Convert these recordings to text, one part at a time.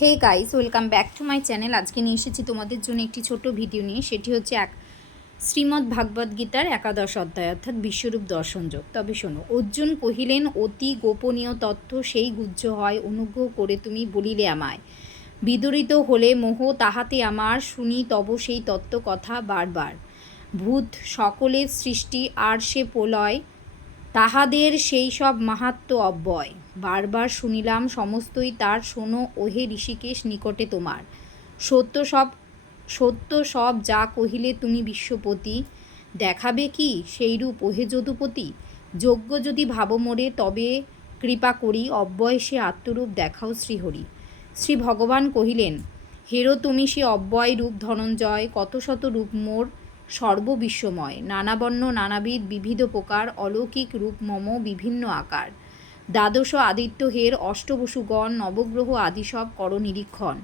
Hey guys, welcome back to my channel. আজকে নিয়ে এসেছি তোমাদের জন্য একটি ছোট ভিডিও নিয়ে। সেটি হচ্ছে শ্রীমদ্ ভাগবত গীতার 11 অধ্যায় অর্থাৎ বিশ্বরূপ দর্শনযোগ। তবে শোনো, অর্জুন কহিলেন, অতি গোপনীয় তথ্য সেই গুহ্য হয়, অনুগ্রহ করে তুমি বলিলে আমায়। বিদরিত হলে মোহ তাহাতে আমার, শুনি তব সেই তত্ত্ব কথা বারবার। ভূত সকলের সৃষ্টি আর সে প্রলয়, তাহাদের সেই সব মাহাত্ম্য অব্যয়। বারবার শুনিলাম সমস্তই তার, শোনো ওহে ঋষিকেশ নিকটে তোমার। সত্য সব যা কহিলে তুমি বিশ্বপতি, দেখাবে কি সেইরূপ ওহে যদুপতি। যোগ্য যদি ভাব মোরে তবে কৃপা করি, অব্যয় সে আত্মরূপ দেখাও শ্রীহরি। শ্রী ভগবান কহিলেন, হেরো তুমি সে অব্যয় রূপ ধনঞ্জয়, কত শত রূপ মোর সর্ববিশ্বময়। নানাবর্ণ নানাবিধ বিবিধ প্রকার, অলৌকিক রূপ মম বিভিন্ন আকার। দ্বাদশ আদিত্য হের অষ্টবসুগণ, নবগ্রহ আদি সব কর নিরীক্ষণ।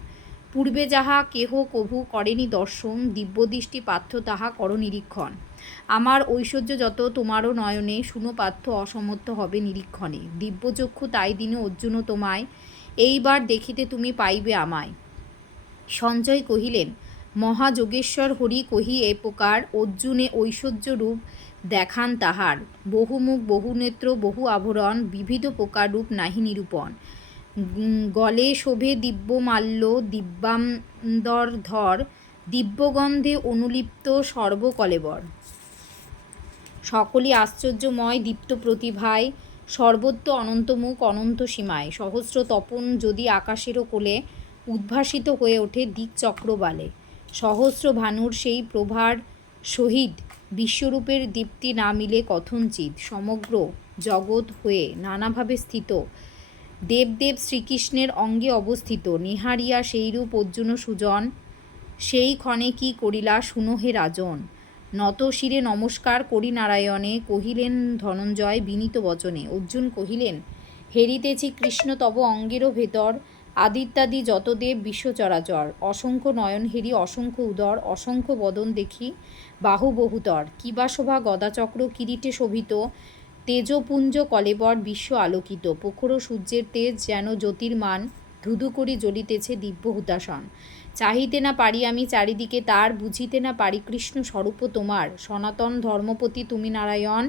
পূর্বে যাহা কেহ কভু করেনি দর্শন, দিব্যদৃষ্টি পার্থ তাহা কর নিরীক্ষণ। আমার ঐশ্বর্য যত তোমারও নয়নে, শুনো পার্থ অসমর্থ হবে নিরীক্ষণে। দিব্যচক্ষু তাই দিনে অর্জুন তোমায়, এইবার দেখিতে তুমি পাইবে আমায়। সঞ্জয় কহিলেন, মহাযোগেশ্বর হরি কহি এ প্রকার, অর্জুনে ঐশ্বর্য রূপ দেখান তাহার। বহুমুখ বহুনেত্র বহু আভরণ, বিবিধ প্রকার রূপ নাহি নিরূপণ। গলে শোভে দিব্যমাল্য দিব্যাম্বরধর, দিব্যগন্ধে অনুলিপ্ত সর্বকলেবর। সকলই আশ্চর্যময় দীপ্ত প্রতিভায়, সর্বত্র অনন্তমুখ অনন্ত সীমায়। সহস্র তপন যদি আকাশেরও কোলে, উদ্ভাসিত হয়ে ওঠে দিকচক্রবালে। সহস্র ভানুর সেই প্রভার সহিত, বিশ্বরূপের দীপ্তি না মিলে কথঞ্চিৎ। সমগ্র জগৎ হয়ে নানাভাবে স্থিত, দেবদেব শ্রীকৃষ্ণের অঙ্গে অবস্থিত। নিহারিয়া সেইরূপ অর্জুন সুজন, সেই ক্ষণে কি করিলা শুনো হে রাজন। নত শিরে নমস্কার করি নারায়ণে, কহিলেন ধনঞ্জয় বিনীত বচনে। অর্জুন কহিলেন, হেরিতেছি কৃষ্ণ তব অঙ্গেরও ভেতর, আদিত্যাদি যত দেব বিশ্বচরাচর। অসংখ্য নয়ন হেরি অসংখ্য উদর, অসংখ্য বদন দেখি বাহু বহুতর। কিবা শোভা গদাচক্র কিরীটে শোভিত, তেজপুঞ্জ কলেবর বিশ্ব আলোকিত। প্রখর সূর্যের তেজ যেন জ্যোতির্মান, ধুধু করি জ্বলিতেছে দিব্য হুতাসন। চাহিতে না পারি আমি চারিদিকে তার, বুঝিতে না পারি কৃষ্ণ স্বরূপ তোমার। সনাতন ধর্মপতি তুমি নারায়ণ,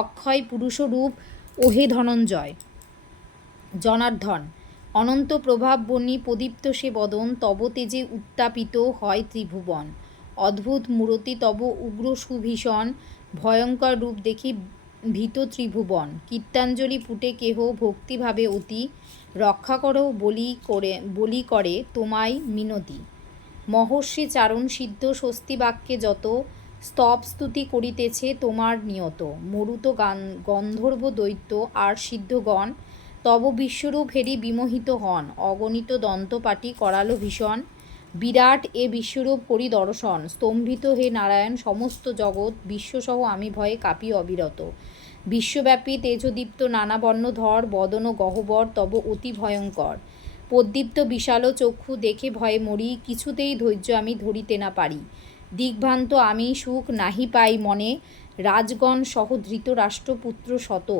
অক্ষয় পুরুষরূপ ওহে ধনঞ্জয়। জনার্দন অনন্ত প্রভাব বর্ণী প্রদীপ্ত সে বদন, তব তেজে উত্তাপিত হয় ত্রিভুবন। অদ্ভুত মূরতি তব উগ্র সুভীষণ, ভয়ঙ্কর রূপ দেখি ভীত ত্রিভুবন। কীর্তাঞ্জলি ফুটে কেহ ভক্তিভাবে অতি, রক্ষা করো বলি করে তোমায় মিনতি। মহর্ষি চারণ সিদ্ধ স্বস্তি বাক্যে যত, স্তব স্তুতি করিতেছে তোমার নিয়ত। মরুত গন্ধর্ব দৈত্য আর সিদ্ধগণ, তব বিশ্বরূপ হেরি বিমোহিত হন। অগণিত দন্তপাটি করালো ভীষণ, বিরাট এ বিশ্বরূপ করি দর্শন। স্তম্ভিত হে নারায়ণ সমস্ত জগৎ, বিশ্বসহ আমি ভয়ে কাঁপি অবিরত। বিশ্বব্যাপী তেজদীপ্ত নানা বর্ণধর, বদন গহ্বর তব অতি ভয়ঙ্কর। প্রদীপ্ত বিশাল চক্ষু দেখে ভয়ে মরি, কিছুতেই ধৈর্য আমি ধরিতে না পারি। দিগ্ভ্রান্ত আমি সুখ নাহি পাই মনে, রাজগণ সহ ধৃতরাষ্ট্রপুত্র শত।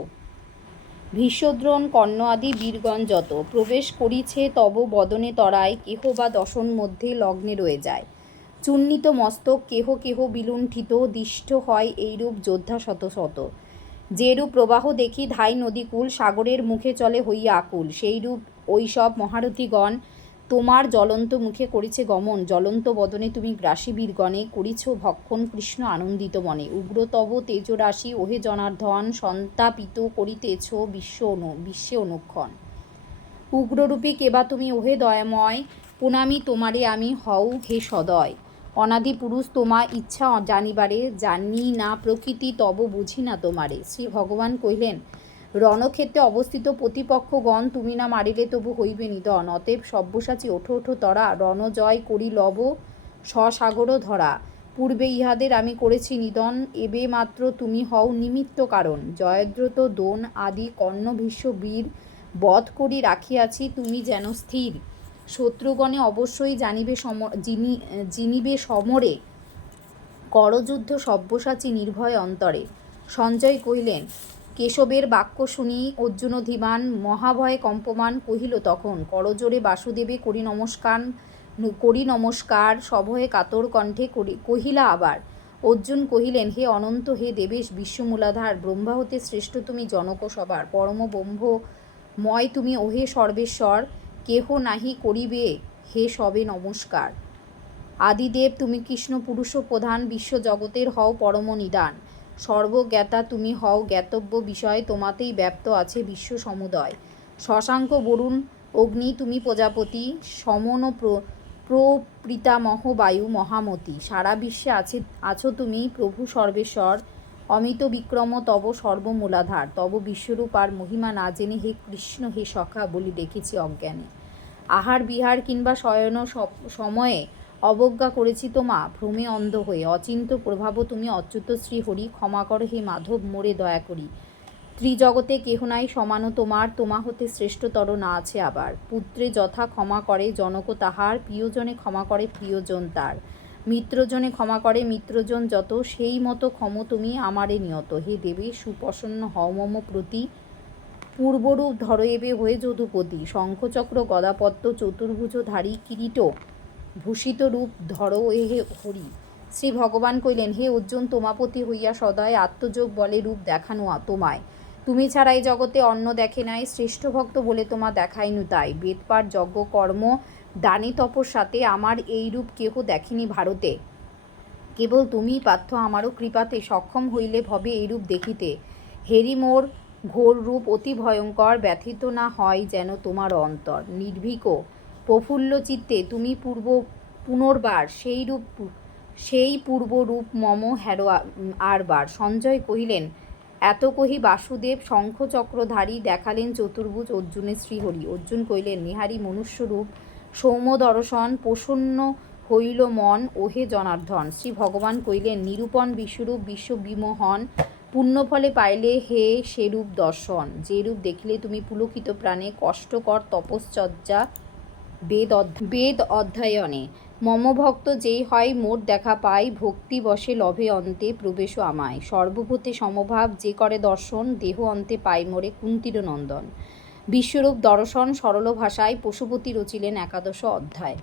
ভীষ্মদ্রোণ কর্ণ আদি বীরগণ যত, প্রবেশ করিছে তব বদনে তরায়। কেহ বা দশন মধ্যে লগ্নে রয়ে যায়, চূর্ণিত মস্তক কেহ কেহ বিলুণ্ঠিত। দিষ্ট হয় এইরূপ যোদ্ধা শত শত, যেরূপ প্রবাহ দেখি ধাই নদীকূল, সাগরের মুখে চলে হইয়া আকুল। সেইরূপ ওই সব মহারথীগণ তোমার জ্বলন্ত মুখে করেছে গমন। জ্বলন্ত বদনে তুমি গ্রাসী বীরগণে, করিছ ভক্ষণ কৃষ্ণ আনন্দিত মনে। উগ্রতব তেজরাশি ওহে জনার্দন, সন্তাপিত করিতেছ বিশ্বে অনুক্ষণ। উগ্ররূপী কেবা তুমি ওহে দয়াময়, প্রণামী তোমারে আমি হও হে সদয়। অনাদি পুরুষ তোমা ইচ্ছা জানিবারে, জানি না প্রকৃতি তব বুঝি না তোমারে। শ্রী ভগবান কহিলেন, রণক্ষেত্রে অবস্থিত প্রতিপক্ষগণ তুমি না মারিলে তবু হইবে নিধন। অতএব সব্যসাচী ওঠো ওঠো তরা, রণজয় করি লব স্বসাগর ধরা। পূর্বে ইহাদের আমি করেছি নিধন, এবে মাত্র তুমি হও নিমিত্ত কারণ। জয়দ্রথ দোন আদি কর্ণ ভীষ্ম বীর, বধ করি রাখিয়াছি তুমি যেন স্থির। শত্রুগণে অবশ্যই জিনিবে সমরে, করযুদ্ধ সব্যসাচী নির্ভয় অন্তরে। সঞ্জয় কহিলেন, কেশবের বাক্য শুনি অর্জুন ধীমান মহাভয়ে কম্পমান কহিল তখন, করজোড়ে বাসুদেবে করি নমস্কার সভয়ে কাতর কণ্ঠে কহিলা আবার। অর্জুন কহিলেন, হে অনন্ত, হে দেবেশ বিশ্বমূলাধার, ব্রহ্মা হতে শ্রেষ্ঠ তুমি জনক সবার, পরম ব্রহ্মময় তুমি ওহে সর্বেশ্বর, কেহ নাহি করিবে হে সবে নমস্কার। আদিদেব তুমি কৃষ্ণ পুরুষ প্রধান, বিশ্বজগতের হও পরম নিদান, সর্বজ্ঞাতা তুমি হও জ্ঞাতব্য বিষয়, তোমাতেই ব্যপ্ত আছে বিশ্ব সমুদয়। শশাঙ্ক বরুণ অগ্নি তুমি প্রজাপতি, সমন প্রপিতামহ বায়ু মহামতি, সারা বিশ্বে আছো তুমি প্রভু সর্বেশ্বর, অমিত বিক্রম তব সর্বমূলাধার, তব বিশ্বরূপ আর মহিমা না জেনে হে কৃষ্ণ হে সখা বলি ডেকেছি অজ্ঞানে। আহার বিহার কিংবা শয়ন সময়ে অবজ্ঞা করেছি তোমা, ভ্রমে অন্ধ হয়ে, অচিন্ত প্রভাব তুমি অচ্যুত শ্রী হরি, ক্ষমা কর হে মাধব মোরে দয়া করি। ত্রিজগতে কেহ নাই সমান তোমার, তোমা হতে শ্রেষ্ঠতর না আছে আবার। পুত্রে যথা ক্ষমা করে জনক তাহার, প্রিয়জনে ক্ষমা করে প্রিয়জন তার, মিত্রজনে ক্ষমা করে মিত্রজন যত, সেই মতো ক্ষম তুমি আমারে নিয়ত। হে দেবী সুপ্রসন্ন হও মম প্রতি, পূর্বরূপ ধর এবে হয়ে যদুপতি, শঙ্খচক্র গদাপদ্ম চতুর্ভুজধারী, কিরীট ভূষিত রূপ ধর হে হরি। শ্রী ভগবান কইলেন, হে অর্জুন, তোমাপতি হইয়া সদয় আত্মযোগ বলে রূপ দেখানো তোমায়, তুমি ছাড়া এই জগতে অন্য দেখে নাই, শ্রেষ্ঠ ভক্ত বলে তোমা দেখাইনু তাই, বেদপাঠ যজ্ঞ কর্ম দানে তপস্যাতে, আমার এই রূপ কেহ দেখেনি ভারতে, কেবল তুমিই পার্থ আমারও কৃপাতে সক্ষম হইলে ভবে এই রূপ দেখিতে। হেরি মোর ঘোর রূপ অতি ভয়ঙ্কর, ব্যথিত না হয় যেন তোমার অন্তর, নির্ভীক প্রফুল্ল চিত্তে তুমি পুনর্বার সেই পূর্ব রূপ মম হেরো আরবার। সঞ্জয় কহিলেন, এত কহি বাসুদেব শঙ্খচক্রধারী দেখালেন চতুর্ভুজ অর্জুনের শ্রীহরি। অর্জুন কহিলেন, নিহারি মনুষ্যরূপ সৌম্য দর্শন, প্রসন্ন হইল মন ওহে জনার্দন। শ্রী ভগবান কহিলেন, নিরূপণ বিশ্বরূপ বিশ্ববিমোহন, পুণ্যফলে পাইলে হে সেরূপ দর্শন, যে রূপ দেখিলে তুমি পুলকিত প্রাণে, কষ্টকর তপশ্চর্যা বেদ অধ্যয়নে, মম ভক্ত যেই হয় মোর দেখা পায়, ভক্তি বশে লভে অন্তে প্রবেশ আমায়, সর্বভূতে সমভাব যে করে দর্শন, দেহ অন্তে পাই মোরে কুন্তীর নন্দন। বিশ্বরূপ দর্শন সরল ভাষায় পশুপতি রচিলেন 11 অধ্যায়।